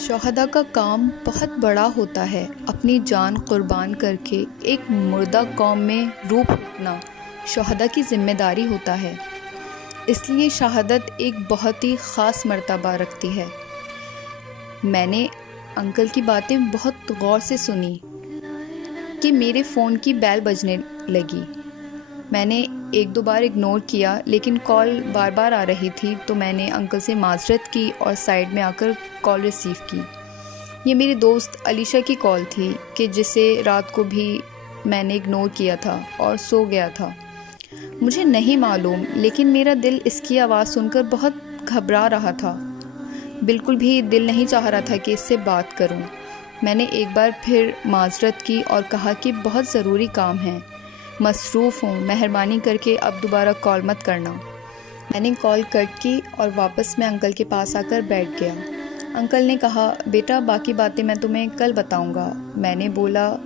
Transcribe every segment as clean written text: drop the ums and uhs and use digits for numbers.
شہداء کا کام بہت بڑا ہوتا ہے۔ اپنی جان قربان کر کے ایک مردہ قوم میں روح پھونکنا شہداء کی ذمہ داری ہوتا ہے۔ اس لیے شہادت ایک بہت ہی خاص مرتبہ رکھتی ہے۔ میں نے انکل کی باتیں بہت غور سے سنی کہ میرے فون کی بیل بجنے لگی۔ میں نے ایک دو بار اگنور کیا، لیکن کال بار بار آ رہی تھی، تو میں نے انکل سے معذرت کی اور سائڈ میں آ کر کال ریسیو کی۔ یہ میری دوست علیشہ کی کال تھی کہ جسے رات کو بھی میں نے اگنور کیا تھا اور سو گیا تھا۔ مجھے نہیں معلوم، لیکن میرا دل اس کی آواز سن کر بہت گھبرا رہا تھا۔ بالکل بھی دل نہیں چاہ رہا تھا کہ اس سے بات کروں۔ میں نے ایک بار پھر معذرت کی اور کہا کہ بہت ضروری کام ہے، مصروف ہوں، مہربانی کر کے اب دوبارہ کال مت کرنا۔ میں نے کال کٹ کی اور واپس میں انکل کے پاس آ کر بیٹھ گیا۔ انکل نے کہا، بیٹا باقی باتیں میں تمہیں کل بتاؤں گا۔ میں نے بولا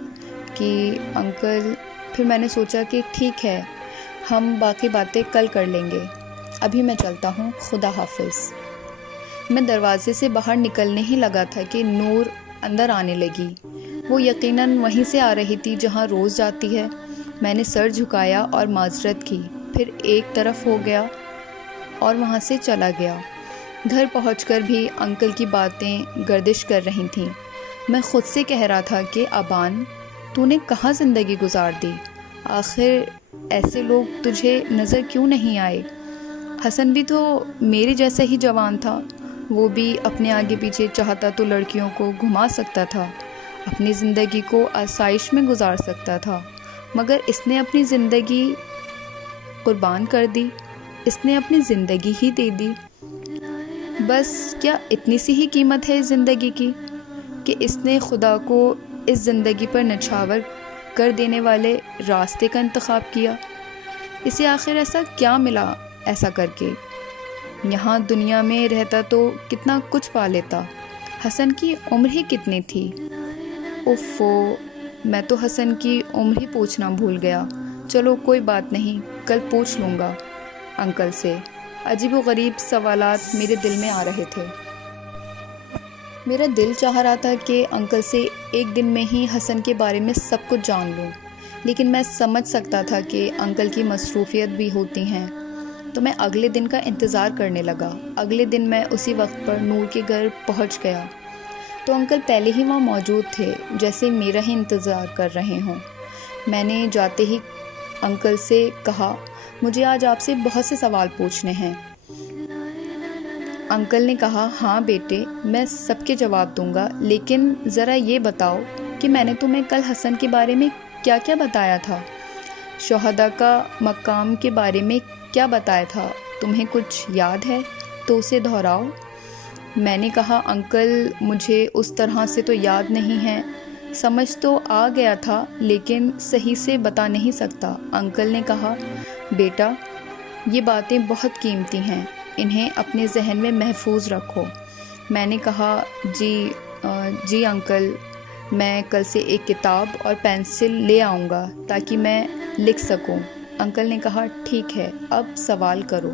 کہ انکل، پھر میں نے سوچا کہ ٹھیک ہے، ہم باقی باتیں کل کر لیں گے، ابھی میں چلتا ہوں، خدا حافظ۔ میں دروازے سے باہر نکلنے ہی لگا تھا کہ نور اندر آنے لگی۔ وہ یقیناً وہیں سے آ رہی تھی جہاں روز جاتی ہے۔ میں نے سر جھکایا اور معذرت کی، پھر ایک طرف ہو گیا اور وہاں سے چلا گیا۔ گھر پہنچ کر بھی انکل کی باتیں گردش کر رہی تھیں۔ میں خود سے کہہ رہا تھا کہ ابان، تو نے کہاں زندگی گزار دی؟ آخر ایسے لوگ تجھے نظر کیوں نہیں آئے؟ حسن بھی تو میرے جیسا ہی جوان تھا، وہ بھی اپنے آگے پیچھے چاہتا تو لڑکیوں کو گھما سکتا تھا، اپنی زندگی کو آسائش میں گزار سکتا تھا، مگر اس نے اپنی زندگی قربان کر دی، اس نے اپنی زندگی ہی دے دی۔ بس کیا اتنی سی ہی قیمت ہے اس زندگی کی کہ اس نے خدا کو اس زندگی پر نچھاور کر دینے والے راستے کا انتخاب کیا؟ اسے آخر ایسا کیا ملا ایسا کر کے؟ یہاں دنیا میں رہتا تو کتنا کچھ پا لیتا۔ حسن کی عمر ہی کتنی تھی؟ اوفو، میں تو حسن کی عمر ہی پوچھنا بھول گیا۔ چلو کوئی بات نہیں، کل پوچھ لوں گا انکل سے۔ عجیب و غریب سوالات میرے دل میں آ رہے تھے۔ میرا دل چاہ رہا تھا کہ انکل سے ایک دن میں ہی حسن کے بارے میں سب کچھ جان لوں، لیکن میں سمجھ سکتا تھا کہ انکل کی مصروفیت بھی ہوتی ہیں، تو میں اگلے دن کا انتظار کرنے لگا۔ اگلے دن میں اسی وقت پر نور کے گھر پہنچ گیا تو انکل پہلے ہی وہاں موجود تھے، جیسے میرا ہی انتظار کر رہے ہوں۔ میں نے جاتے ہی انکل سے کہا، مجھے آج آپ سے بہت سے سوال پوچھنے ہیں۔ انکل نے کہا، ہاں بیٹے، میں سب کے جواب دوں گا، لیکن ذرا یہ بتاؤ کہ میں نے تمہیں کل حسن کے بارے میں کیا کیا بتایا تھا؟ شہداء کا مقام کے بارے میں کیا بتایا تھا؟ تمہیں کچھ یاد ہے تو اسے دہراؤ۔ میں نے کہا، انکل مجھے اس طرح سے تو یاد نہیں ہے، سمجھ تو آ گیا تھا لیکن صحیح سے بتا نہیں سکتا۔ انکل نے کہا، بیٹا یہ باتیں بہت قیمتی ہیں، انہیں اپنے ذہن میں محفوظ رکھو۔ میں نے کہا، جی انکل، میں کل سے ایک کتاب اور پینسل لے آؤں گا تاکہ میں لکھ سکوں۔ انکل نے کہا، ٹھیک ہے، اب سوال کرو،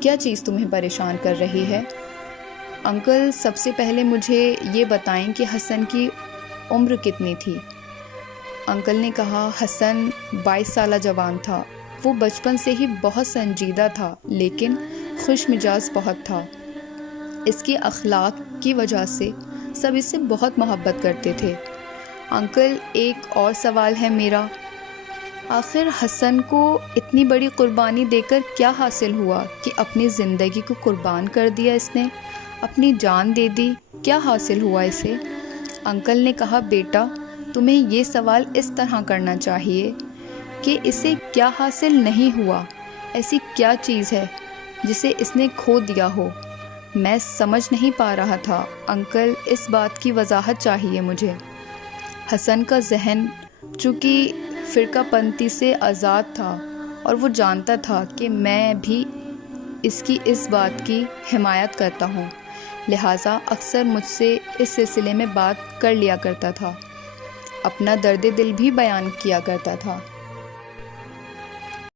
کیا چیز تمہیں پریشان کر رہی ہے؟ انکل سب سے پہلے مجھے یہ بتائیں کہ حسن کی عمر کتنی تھی؟ انکل نے کہا، حسن 22 سالہ جوان تھا، وہ بچپن سے ہی بہت سنجیدہ تھا لیکن خوش مزاج بہت تھا۔ اس کے اخلاق کی وجہ سے سب اس سے بہت محبت کرتے تھے۔ انکل ایک اور سوال ہے میرا، آخر حسن کو اتنی بڑی قربانی دے کر کیا حاصل ہوا کہ اپنی زندگی کو قربان کر دیا، اس نے اپنی جان دے دی، کیا حاصل ہوا اسے؟ انکل نے کہا، بیٹا تمہیں یہ سوال اس طرح کرنا چاہیے کہ اسے کیا حاصل نہیں ہوا، ایسی کیا چیز ہے جسے اس نے کھو دیا ہو؟ میں سمجھ نہیں پا رہا تھا انکل، اس بات کی وضاحت چاہیے مجھے۔ حسن کا ذہن چونکہ فرقہ پنتی سے آزاد تھا اور وہ جانتا تھا کہ میں بھی اس کی اس بات کی حمایت کرتا ہوں، لہٰذا اکثر مجھ سے اس سلسلے میں بات کر لیا کرتا تھا، اپنا درد دل بھی بیان کیا کرتا تھا۔